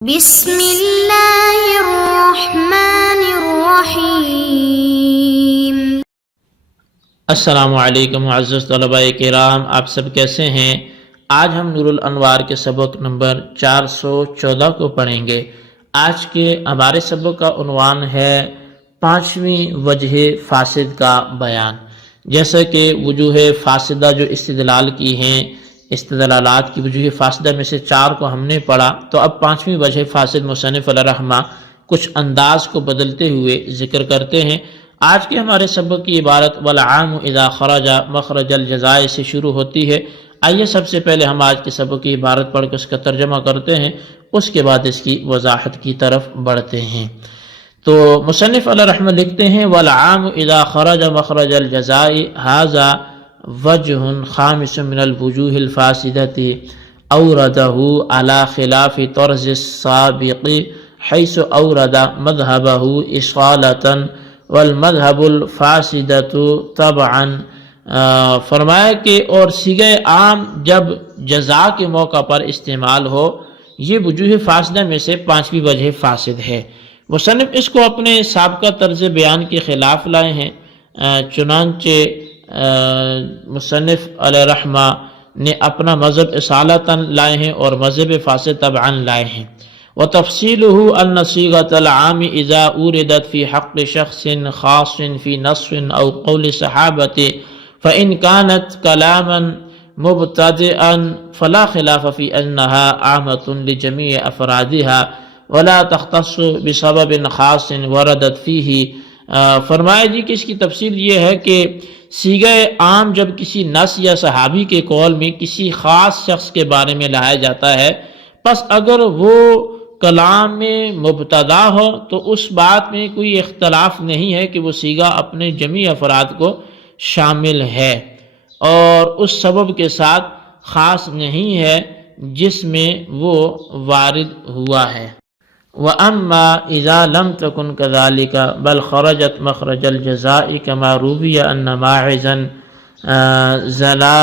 بسم اللہ الرحمن الرحیم۔ السلام علیکم معزز طلباء کرام، آپ سب کیسے ہیں؟ آج ہم نور الانوار کے سبق نمبر 414 کو پڑھیں گے۔ آج کے ہمارے سبق کا عنوان ہے 5ویں وجہ فاسد کا بیان۔ جیسا کہ وجوہ فاسدہ جو استدلال کی ہیں، استدلالات کی وجوہ فاسدہ میں سے 4 کو ہم نے پڑھا، تو اب 5ویں وجہ فاسد مصنف علیہ رحمہ کچھ انداز کو بدلتے ہوئے ذکر کرتے ہیں۔ آج کے ہمارے سبق کی عبارت والعام اذا خرج مخرج الجزاء سے شروع ہوتی ہے۔ آئیے سب سے پہلے ہم آج کے سبق کی عبارت پڑھ کے اس کا ترجمہ کرتے ہیں، اس کے بعد اس کی وضاحت کی طرف بڑھتے ہیں۔ تو مصنف علیہ رحمہ لکھتے ہیں والعام اذا خرج مخرج الجزاء هذا وجہ خامس من الوجوہ الفاسدۃ اوردہ على خلاف طرز السابق حیث اورد مذہبہ اصالۃ والمذہب الفاسدۃ طبعا۔ فرمایا کہ اور صیغہ عام جب جزا کے موقع پر استعمال ہو، یہ وجوہ فاسدہ میں سے 5ویں وجہ فاسد ہے۔ مصنف اس کو اپنے سابقہ طرز بیان کے خلاف لائے ہیں، چنانچہ مصنف علیہ رحمہ نے اپنا مذہب اصالتاً لائے ہیں اور مذہب فاسد طبعاً لائے ہیں۔ وتفصیلہ ان صیغۃ العام اذا اوردت فی حق شخص خاص فی نص او قول صحابۃ فإن كانت كلاما مبتدئا فلا خلاف في انها عامة لجميع افرادها ولا تختص بسبب خاص وردت فيه۔ فرمایا جی کہ اس کی تفصیل یہ ہے کہ صیغہ عام جب کسی نص یا صحابی کے قول میں کسی خاص شخص کے بارے میں لایا جاتا ہے، پس اگر وہ کلام میں مبتدا ہو تو اس بات میں کوئی اختلاف نہیں ہے کہ وہ صیغہ اپنے جمیع افراد کو شامل ہے اور اس سبب کے ساتھ خاص نہیں ہے جس میں وہ وارد ہوا ہے۔ وَأَمَّا إِذَا لَمْ تَكُنْ كَذَلِكَ بَلْ خَرَجَتْ مَخْرَجَ الْجَزَاءِ كَمَا رُوِيَ أَنَّ مَاعِزًا زَلَا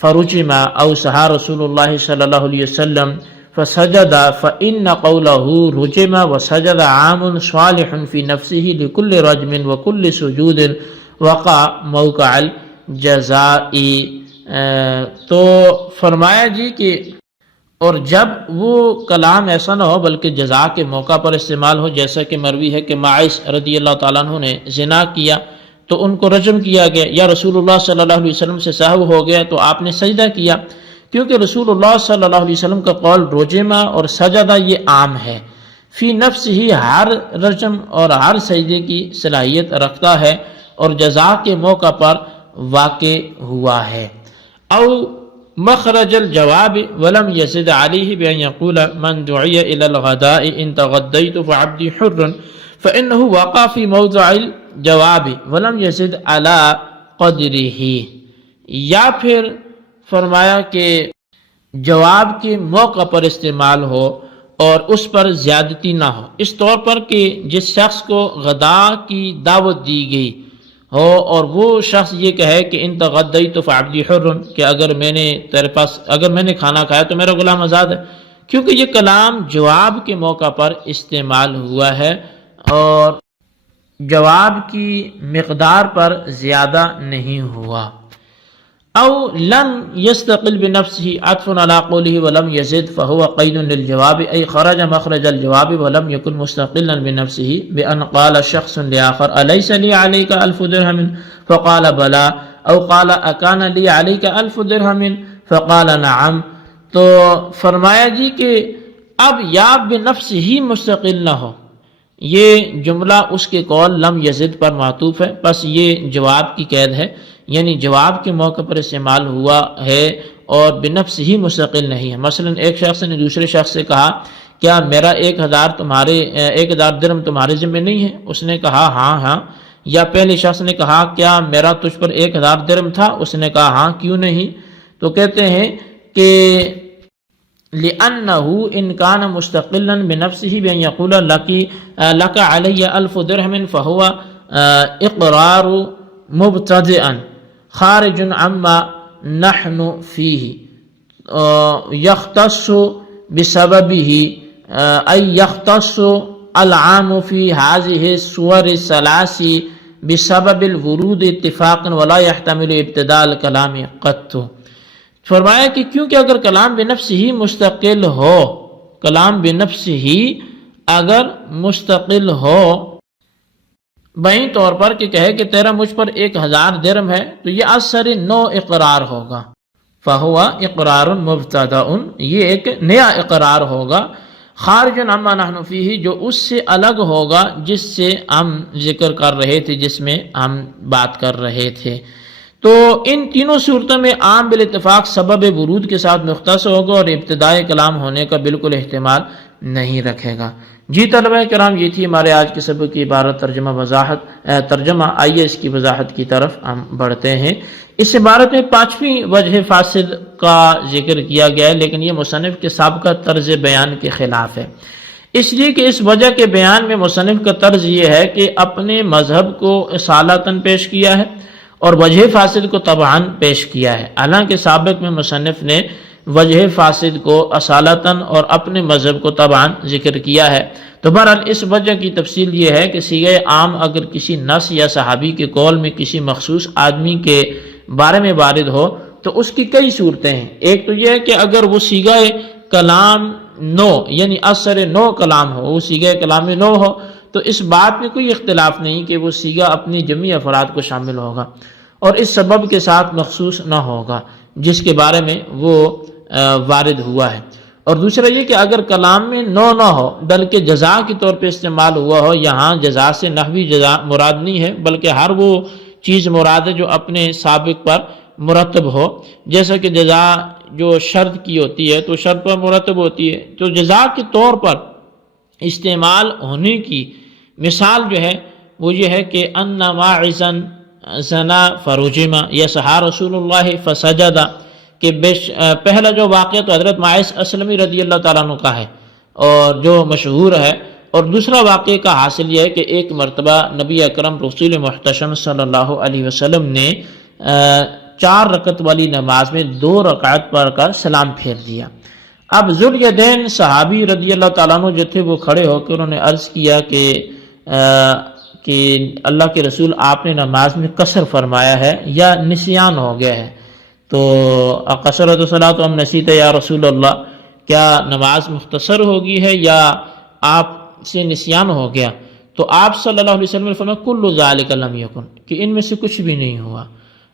فَرُجِمَ أَوْ سَحَى رسول اللہ صلی اللہ علیہ وسلم فسجد فإن قوله رجم وسجد عام صالح في نفسه لكل رجم وكل سجود وقع موقع الجزاء۔ تو فرمایا جی کہ اور جب وہ کلام ایسا نہ ہو بلکہ جزا کے موقع پر استعمال ہو، جیسا کہ مروی ہے کہ ماعز رضی اللہ تعالیٰ عنہ نے زنا کیا تو ان کو رجم کیا گیا، یا رسول اللہ صلی اللہ علیہ وسلم سے سہو ہو گیا تو آپ نے سجدہ کیا، کیونکہ رسول اللہ صلی اللہ علیہ وسلم کا قول رجمہ اور سجدہ یہ عام ہے، فی نفس ہی ہر رجم اور ہر سجدے کی صلاحیت رکھتا ہے اور جزا کے موقع پر واقع ہوا ہے۔ او مخرج الجواب ولم يزد عليه بأن يقول من دعي إلى الغداء إن تغديت فعبدي حر فإنه وقع في موضع الجواب ولم يزد على قدره۔ یا پھر فرمایا کہ جواب کے موقع پر استعمال ہو اور اس پر زیادتی نہ ہو، اس طور پر کہ جس شخص کو غدا کی دعوت دی گئی ہو اور وہ شخص یہ کہے کہ ان تغدیت فعبدی حر، کہ اگر میں نے کھانا کھایا تو میرا غلام آزاد ہے، کیونکہ یہ کلام جواب کے موقع پر استعمال ہوا ہے اور جواب کی مقدار پر زیادہ نہیں ہوا۔ او لم يستقل بنفسه عطف على قوله ولم يزد فهو قيد للجواب، اي خرج مخرج الجواب ولم يكن مستقلا بنفسه بان قال شخص لاخر اليس لي عليك 1000 درهم فقال بلى، او قال اكان لي عليك 1000 درهم فقال نعم۔ تو فرمایا جی کہ اب یا بنفس ہی مستقل نہ ہو، یہ جملہ اس کے قول لم یزد پر معطوف ہے، پس یہ جواب کی قید ہے، یعنی جواب کے موقع پر استعمال ہوا ہے اور بنفس ہی مستقل نہیں ہے۔ مثلا ایک شخص نے دوسرے شخص سے کہا کیا میرا 1000 درہم تمہارے ذمہ نہیں ہے؟ اس نے کہا ہاں ہاں۔ یا پہلے شخص نے کہا کیا میرا تجھ پر 1000 درہم تھا؟ اس نے کہا ہاں، کیوں نہیں؟ تو کہتے ہیں کہ لأنه إن كان مستقلا بنفسه بأن يقول لك علي 1000 درهم فهو إقرار مبتدئا خارج عما نحن فيه يختص بسببه ای یختص العام فی هذه الصور الثلاث بسبب الورود اتفاقا ولا يحتمل ابتداء الکلام قط. فرمایا کہ کیونکہ اگر کلام بنفس ہی مستقل ہو، کلام بنفس ہی اگر مستقل ہو، بہین طور پر کہ کہے کہ تیرا مجھ پر 1000 درہم ہے، تو یہ اثر نو اقرار ہوگا، فہو اقرار مبتدأ، یہ ایک نیا اقرار ہوگا، خارج عما نحن فیہ، جو اس سے الگ ہوگا جس سے ہم ذکر کر رہے تھے، جس میں ہم بات کر رہے تھے. تو ان تینوں صورتوں میں عام بالاتفاق سبب ورود کے ساتھ مختص ہوگا اور ابتدائی کلام ہونے کا بالکل احتمال نہیں رکھے گا. جی طلبہ کرام، یہ تھی ہمارے آج کے سبق کی عبارت ترجمہ. آئیے اس کی وضاحت کی طرف ہم بڑھتے ہیں. اس عبارت میں 5ویں وجہ فاسد کا ذکر کیا گیا ہے، لیکن یہ مصنف کے سابقہ طرز بیان کے خلاف ہے، اس لیے کہ اس وجہ کے بیان میں مصنف کا طرز یہ ہے کہ اپنے مذہب کو اصالتاً پیش کیا ہے اور وجہ فاسد کو طبعاً پیش کیا ہے، حالانکہ سابق میں مصنف نے وجہ فاسد کو اصالتاً اور اپنے مذہب کو طبعاً ذکر کیا ہے. تو بہرحال اس وجہ کی تفصیل یہ ہے کہ صیغہ عام اگر کسی نص یا صحابی کے قول میں کسی مخصوص آدمی کے بارے میں وارد ہو تو اس کی کئی صورتیں ہیں. ایک تو یہ ہے کہ اگر وہ صیغہ کلام نو یعنی اثر نو کلام ہو، وہ صیغہ کلام نو ہو، تو اس بات میں کوئی اختلاف نہیں کہ وہ صیغہ اپنی جمیع افراد کو شامل ہوگا اور اس سبب کے ساتھ مخصوص نہ ہوگا جس کے بارے میں وہ وارد ہوا ہے. اور دوسرا یہ کہ اگر کلام میں نو نہ ہو بلکہ جزا کے طور پہ استعمال ہوا ہو، یہاں جزا سے نحوی جزا مراد نہیں ہے بلکہ ہر وہ چیز مراد ہے جو اپنے سابق پر مرتب ہو، جیسا کہ جزا جو شرط کی ہوتی ہے تو شرط پر مرتب ہوتی ہے، تو جزا کے طور پر استعمال ہونے کی مثال جو ہے وہ یہ ہے کہ ان ماعزا زنا فرجما یسحا رسول اللہ فسجدا، کہ پہلا جو واقعہ تو حضرت ماعز اسلمی رضی اللہ تعالیٰ عنہ کا ہے اور جو مشہور ہے، اور دوسرا واقعے کا حاصل یہ ہے کہ ایک مرتبہ نبی اکرم رسول محتشم صلی اللہ علیہ وسلم نے 4 رکعت والی نماز میں 2 رکعت پڑھ کر سلام پھیر دیا. اب ذوالیدین صحابی رضی اللہ تعالیٰ عنہ جو تھے وہ کھڑے ہو کے انہوں نے عرض کیا کہ اللہ کے رسول آپ نے نماز میں قصر فرمایا ہے یا نسیان ہو گیا ہے. تو قصرت الصلاۃ ام نسیت یا رسول اللہ، کیا نماز مختصر ہوگی ہے یا آپ سے نسیان ہو گیا؟ تو آپ صلی اللہ علیہ وسلم نے فرمایا کل ذالک لم یکن، کہ ان میں سے کچھ بھی نہیں ہوا.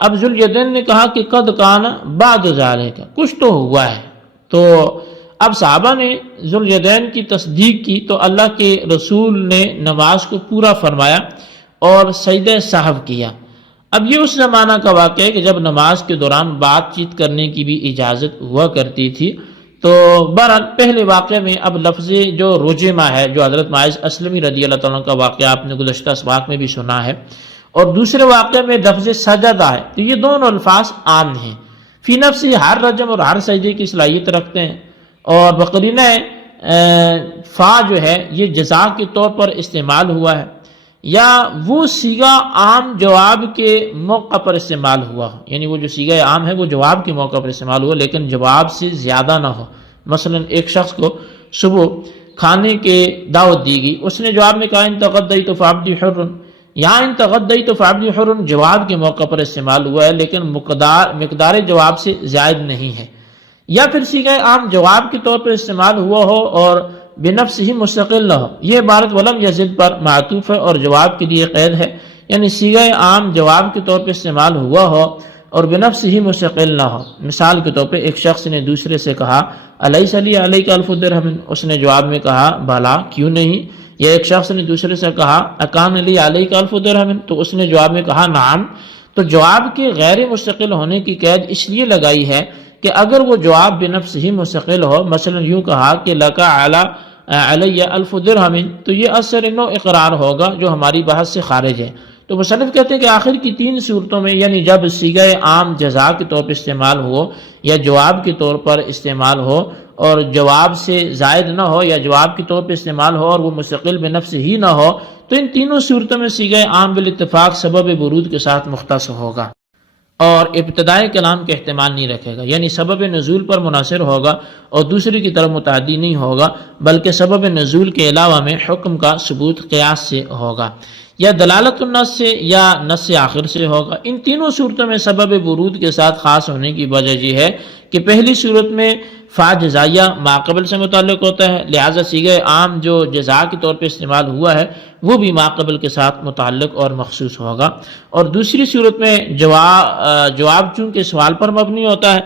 اب ذوالیدین نے کہا کہ قد کان بعد ذالک، کچھ تو ہوا ہے. تو اب صحابہ نے ذوالیدین کی تصدیق کی تو اللہ کے رسول نے نماز کو پورا فرمایا اور سجدہ سہو کیا. اب یہ اس زمانہ کا واقعہ ہے کہ جب نماز کے دوران بات چیت کرنے کی بھی اجازت ہوا کرتی تھی. تو بہرحال پہلے واقعے میں اب لفظ جو رجمہ ہے جو حضرت ماعز اسلمی رضی اللہ تعالیٰ کا واقعہ آپ نے گزشتہ اسباق میں بھی سنا ہے، اور دوسرے واقعے میں لفظ سجدہ ہے، تو یہ دونوں الفاظ عام ہیں، فی نفس ہر رجم اور ہر سجدے کی صلاحیت رکھتے ہیں، اور بقرینہ فا جو ہے یہ جزا کے طور پر استعمال ہوا ہے یا وہ صیغہ عام جواب کے موقع پر استعمال ہوا ہو، یعنی وہ جو صیغہ عام ہے وہ جواب کے موقع پر استعمال ہوا لیکن جواب سے زیادہ نہ ہو. مثلا ایک شخص کو صبح کھانے کے دعوت دی گئی، اس نے جواب میں کہا ان تغدیت فعبدی حر، یہاں ان تغدیت فعبدی حر جواب کے موقع پر استعمال ہوا ہے لیکن مقدار جواب سے زائد نہیں ہے. یا پھر صیغہ عام جواب کے طور پر استعمال ہوا ہو اور بنفس ہی مستقل نہ ہو. یہ عبارت ولم یزد پر معطوف ہے اور جواب کے لیے قید ہے، یعنی صیغہ عام جواب کے طور پر استعمال ہوا ہو اور بنفس ہی مستقل نہ ہو. مثال کے طور پہ ایک شخص نے دوسرے سے کہا الیس لی علیک الف درہم، اس نے جواب میں کہا بھلا کیوں نہیں. یا ایک شخص نے دوسرے سے کہا اکان لی علیک الف درہم، تو اس نے جواب میں کہا نعم. تو جواب کے غیر مستقل ہونے کی قید اس لیے لگائی ہے کہ اگر وہ جواب بنفس ہی مستقل ہو، مثلا یوں کہا کہ لکا علی الف درہم، تو یہ اثر نو اقرار ہوگا جو ہماری بحث سے خارج ہے. تو مصنف کہتے ہیں کہ آخر کی 3 صورتوں میں، یعنی جب صیغہ عام جزا کے طور پر استعمال ہو یا جواب کے طور پر استعمال ہو اور جواب سے زائد نہ ہو یا جواب کے طور پر استعمال ہو اور وہ مستقل بنفس ہی نہ ہو، تو ان تینوں صورتوں میں صیغہ عام بالاتفاق سبب ورود کے ساتھ مختص ہوگا. اور ابتدائی کلام کا احتمال نہیں رکھے گا، یعنی سبب نزول پر منحصر ہوگا اور دوسری کی طرف متعدی نہیں ہوگا، بلکہ سبب نزول کے علاوہ میں حکم کا ثبوت قیاس سے ہوگا، یا دلالت النص سے یا نص آخر سے ہوگا۔ ان تینوں صورتوں میں سبب ورود کے ساتھ خاص ہونے کی وجہ یہ ہے کہ پہلی صورت میں فا جزائیہ ما قبل سے متعلق ہوتا ہے، لہٰذا صیغہ عام جو جزا کے طور پہ استعمال ہوا ہے وہ بھی ما قبل کے ساتھ متعلق اور مخصوص ہوگا، اور دوسری صورت میں جواب چونکہ سوال پر مبنی ہوتا ہے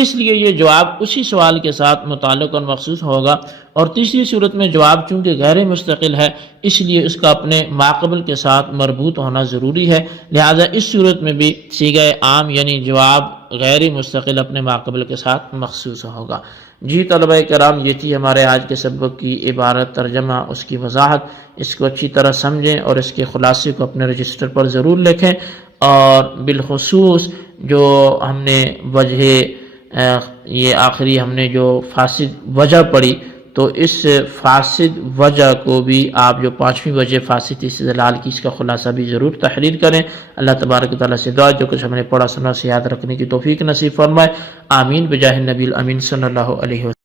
اس لیے یہ جواب اسی سوال کے ساتھ متعلق اور مخصوص ہوگا، اور تیسری صورت میں جواب چونکہ غیر مستقل ہے اس لیے اس کا اپنے ما قبل کے ساتھ مربوط ہونا ضروری ہے، لہذا اس صورت میں بھی صیغہ عام یعنی جواب غیر مستقل اپنے ما قبل کے ساتھ مخصوص ہوگا۔ جی طلبہ کرام، یہ تھی ہمارے آج کے سبق کی عبارت، ترجمہ، اس کی وضاحت۔ اس کو اچھی طرح سمجھیں اور اس کے خلاصے کو اپنے رجسٹر پر ضرور لکھیں، اور بالخصوص جو ہم نے وجہ یہ آخری ہم نے جو فاسد وجہ پڑھی، تو اس فاسد وجہ کو بھی آپ جو پانچویں وجہ فاسد استدلال کی، اس کا خلاصہ بھی ضرور تحریر کریں۔ اللہ تبارک و تعالیٰ سے دعا جو کچھ ہم نے پڑھا سنا سے یاد رکھنے کی توفیق نصیب فرمائے، آمین بجاہ النبی الامین صلی اللہ علیہ وسلم۔